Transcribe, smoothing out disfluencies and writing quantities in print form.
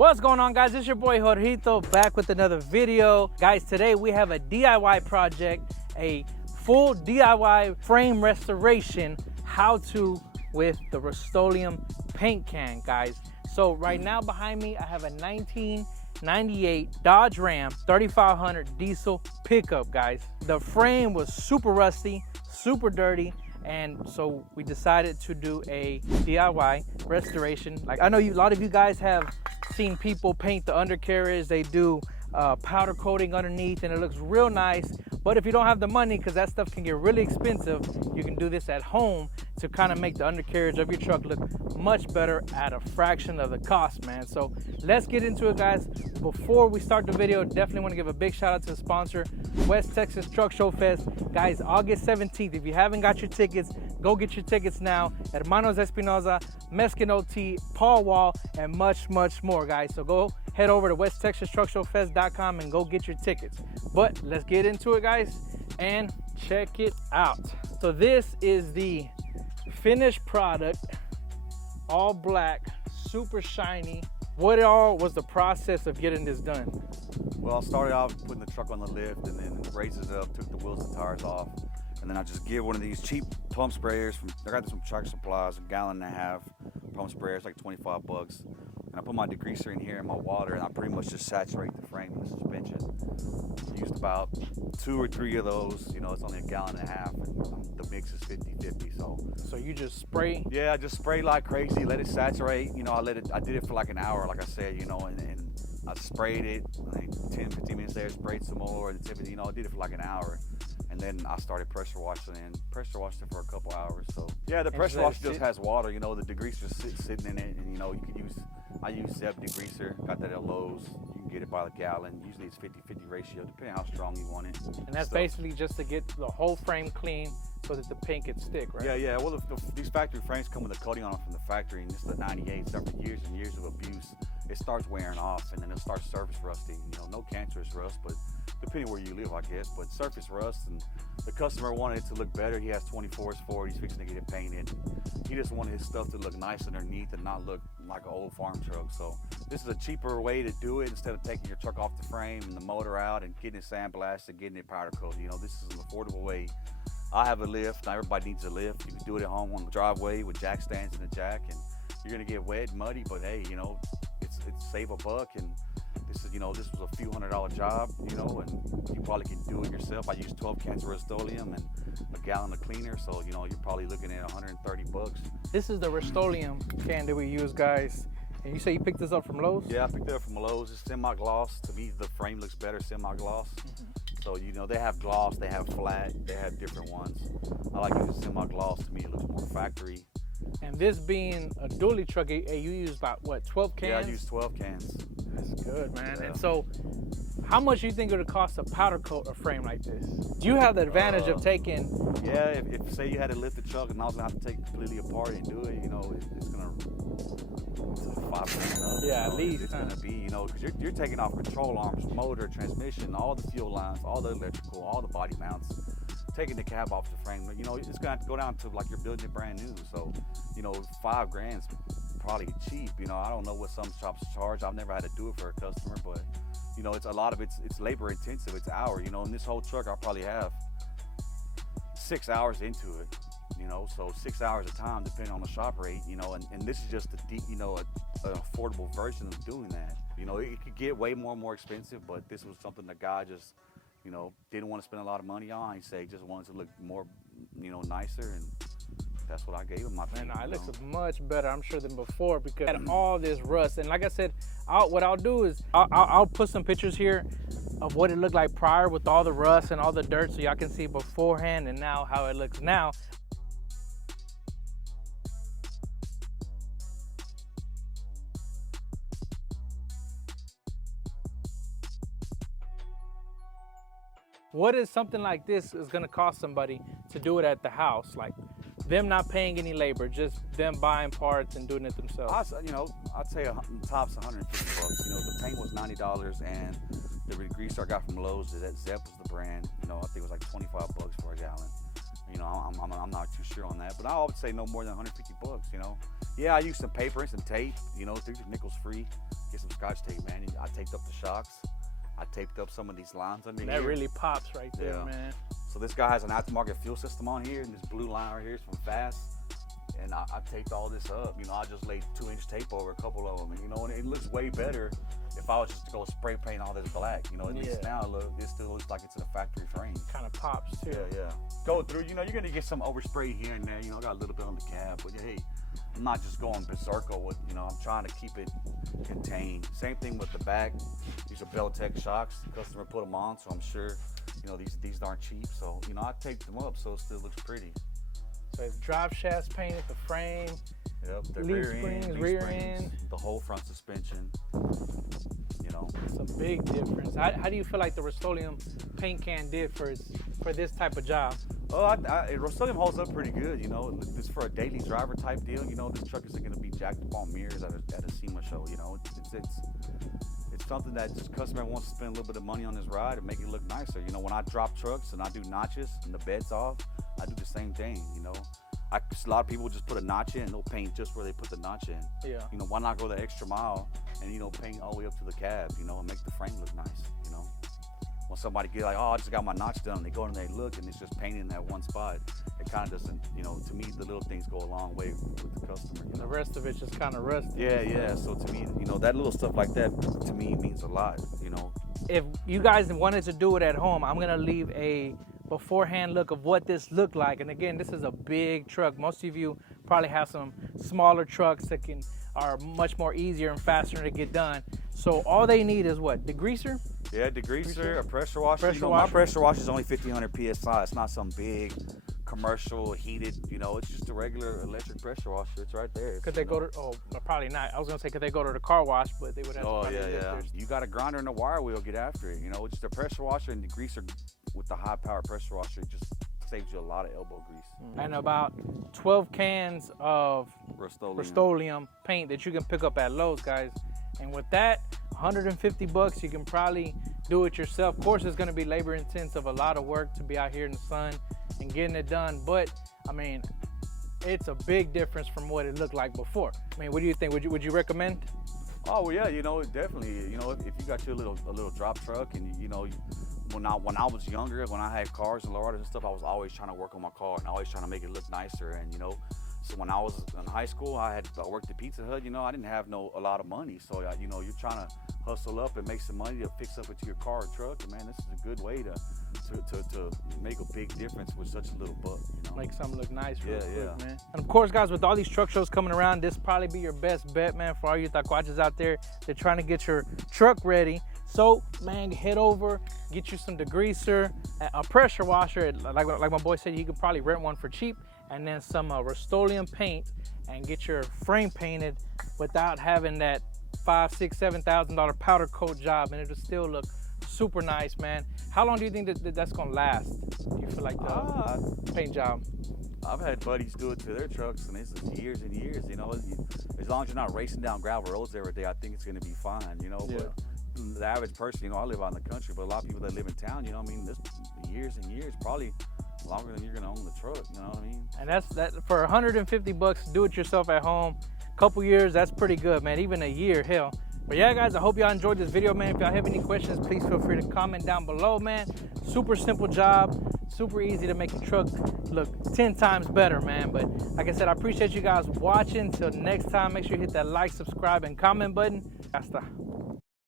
What's going on, guys? It's your boy Jorgito back with another video. Guys, today we have a DIY project, a full DIY frame restoration how-to with the Rust-Oleum paint can, guys. So right now behind me I have a 1998 Dodge Ram 3500 diesel pickup, guys. The frame was super rusty, super dirty, and so we decided to do a DIY restoration. Like, I know a lot of you guys have seen people paint the undercarriage. They do powder coating underneath and it looks real nice. But if you don't have the money, because that stuff can get really expensive, you can do this at home to kind of make the undercarriage of your truck look much better at a fraction of the cost, man. So let's get into it, guys. Before we start the video, definitely want to give a big shout out to the sponsor, West Texas Truck Show Fest. Guys, August 17th, if you haven't got your tickets, go get your tickets now. Hermanos Espinoza, Meskin OT, Paul Wall, and much, much more, guys. So go head over to westtexastruckshowfest.com and go get your tickets. But let's get into it, guys, and check it out. So this is the finished product, all black, super shiny. What all was the process of getting this done? Well, I started off putting the truck on the lift and then raised it up, took the wheels and tires off, and then I just get one of these cheap pump sprayers I got this from Tractor Supplies, a gallon and a half pump sprayers, like 25 bucks. And I put my degreaser in here and my water, and I pretty much just saturate the frame and the suspension. Used about 2 or 3 of those. You know, it's only a gallon and a half, and the mix is 50-50. So you just spray? Yeah, I just spray like crazy, let it saturate. You know, I did it for like an hour, like I said, you know, and I sprayed it, like 10-15 minutes later, sprayed some more, and you know, I did it for like an hour. And then I started pressure washing and pressure washed it for a couple hours. So yeah, the pressure wash just has water, you know, the degreaser's sitting in it, and you know, you can use, I use Zep degreaser, got that at Lowe's. You can get it by the gallon. Usually it's 50-50 ratio, depending how strong you want it. And that's basically just to get the whole frame clean so that the paint can stick, right? Yeah. Well, these factory frames come with a coating on them from the factory, and it's the 98s. After years and years of abuse, it starts wearing off, and then it starts surface rusting. You know, no cancerous rust, but depending where you live, I guess. But surface rust, and the customer wanted it to look better. He has 24s for it. He's fixing to get it painted. He just wanted his stuff to look nice underneath and not look like an old farm truck. So this is a cheaper way to do it instead of taking your truck off the frame and the motor out and getting it sandblasted, getting it powder coated. You know, this is an affordable way. I have a lift. Not everybody needs a lift. You can do it at home on the driveway with jack stands and a jack, and you're gonna get wet and muddy, but hey, you know, it's save a buck. And this is, you know, this was a few $100 job, you know, and you probably can do it yourself. I use 12 cans of Rust-Oleum and a gallon of cleaner, so you know, you're probably looking at 130 bucks. This is the Rust-Oleum can that we use, guys. And you say you picked this up from Lowe's? Yeah, I picked it up from Lowe's. It's semi-gloss. To me, the frame looks better semi-gloss. So, you know, they have gloss, they have flat, they have different ones. I like using semi-gloss. To me, it looks more factory. And this being a dually truck, you use about, what, 12 cans? Yeah, I use 12 cans. That's good, man. Yeah. And so, how much do you think it would cost to powder coat a frame like this? Do you have the advantage of taking... Yeah, if say you had to lift the truck and I was going to have to take it completely apart and do it, you know, it's going to... $5,000. Yeah, at least. It's gonna be, you know, because you're taking off control arms, motor, transmission, all the fuel lines, all the electrical, all the body mounts, taking the cab off the frame. You know, it's gonna have to go down to like you're building it brand new. So, you know, $5 grand's probably cheap. You know, I don't know what some shops charge. I've never had to do it for a customer, but you know, it's a lot of it's labor intensive. It's hour. You know, in this whole truck, I probably have 6 hours into it. You know, so 6 hours of time depending on the shop rate, you know, and this is just an affordable version of doing that. You know, it could get way more expensive, but this was something the guy just, you know, didn't want to spend a lot of money on. He said he just wanted to look more, you know, nicer, and that's what I gave him. Man, it looks much better, I'm sure, than before, because I had all this rust. And like I said, what I'll do is I'll put some pictures here of what it looked like prior with all the rust and all the dirt, so y'all can see beforehand and now how it looks now. What is something like this is going to cost somebody to do it at the house? Like them not paying any labor, just them buying parts and doing it themselves. You know, I'd say tops 150 bucks. You know, the paint was $90, and the degreaser I got from Lowe's, that Zep was the brand. You know, I think it was like 25 bucks for a gallon. You know, I'm not too sure on that, but I would say no more than 150 bucks. You know, yeah, I use some paper and some tape. You know, these are nickels free. Get some Scotch tape, man. I taped up the shocks. I taped up some of these lines under here. That really pops right there, Yeah. man. So this guy has an aftermarket fuel system on here, and this blue line right here is from Fast. And I taped all this up. You know, I just laid 2-inch tape over a couple of them, and you know, and it looks way better if I was just to go spray paint all this black. You know, at least now it still looks like it's in a factory frame. Kind of pops too. Yeah. Go through. You know, you're gonna get some overspray here and there. You know, I got a little bit on the cab, but hey, I'm not just going berserker with. You know, I'm trying to keep it contained. Same thing with the back. These are Beltec shocks. The customer put them on, so I'm sure. You know, these aren't cheap, so you know I taped them up so it still looks pretty. So it's drive shafts painted, the frame, Yep, the leaf rear springs, end, rear end. the whole front suspension. You know, It's a big difference. How do you feel like the Rust-Oleum paint can did for this type of job? oh, Rust-Oleum holds up pretty good. You know, it's for a daily driver type deal. You know, this truck isn't going to be jacked up on mirrors at a SEMA show. You know, it's something that this customer wants to spend a little bit of money on his ride and make it look nicer. You know, when I drop trucks and I do notches and the bed's off, I do the same thing. You know, a lot of people just put a notch in and they'll paint just where they put the notch in. Yeah. You know, why not go the extra mile and, you know, paint all the way up to the cab, you know, and make the frame look nice, you know. When somebody get like, oh, I just got my notch done, and they go and they look and it's just painted in that one spot, it kind of doesn't, you know, to me, the little things go a long way with the customer. And the rest of it's just kind of rusty. Yeah. So to me, you know, that little stuff like that, to me, means a lot, you know. If you guys wanted to do it at home, I'm gonna leave a beforehand look of what this looked like. And again, this is a big truck. Most of you probably have some smaller trucks that are much more easier and faster to get done. So all they need is what? Degreaser? Yeah, degreaser, a pressure washer. Pressure you know, washer. my pressure washer is only 1500 PSI. It's not some big commercial heated, you know, it's just a regular electric pressure washer. It's right there. Could they go to, probably not. I was gonna say, could they go to the car wash, but they would have to probably lift theirs. You got a grinder and a wire wheel, get after it. You know, it's just a pressure washer and degreaser with the high power pressure washer. It just saves you a lot of elbow grease. And about 12 cans of Rust-Oleum paint that you can pick up at Lowe's, guys. And with that, 150 bucks, you can probably do it yourself. Of course, it's gonna be labor intensive, a lot of work to be out here in the sun and getting it done. But I mean, it's a big difference from what it looked like before. I mean, what do you think? Would you recommend? Oh well, yeah, you know, definitely. You know, if you got your a little drop truck, and you know, when I was younger, when I had cars and lowriders and stuff, I was always trying to work on my car and always trying to make it look nicer. And you know, so when I was in high school, I worked at Pizza Hut. You know, I didn't have a lot of money, so you know, you're trying to hustle up and make some money to fix up into your car or truck. And man, this is a good way to make a big difference with such a little buck. You know? Make something look nice real quick, yeah. man. And of course, guys, with all these truck shows coming around, this probably be your best bet, man, for all you taquachas out there that trying to get your truck ready. So, man, head over, get you some degreaser, a pressure washer. Like my boy said, you could probably rent one for cheap, and then some Rust-Oleum paint, and get your frame painted without having that $5,000, $6,000, $7,000 powder coat job, and it'll still look super nice, man. How long do you think that's gonna last? Do you feel like the paint job? I've had buddies do it to their trucks, and it's years and years. You know, as long as you're not racing down gravel roads every day, I think it's gonna be fine. You know, but the average person, you know, I live out in the country, but a lot of people that live in town, you know, I mean, this years and years, probably longer than you're gonna own the truck. You know what I mean? And that's for 150 bucks. Do it yourself at home. Couple years, that's pretty good, man. Even a year, hell. But yeah, guys, I hope y'all enjoyed this video, man. If y'all have any questions, please feel free to comment down below, man. Super simple job, super easy to make your truck look 10 times better, man. But like I said, I appreciate you guys watching. Till next time, make sure you hit that like, subscribe, and comment button. Hasta.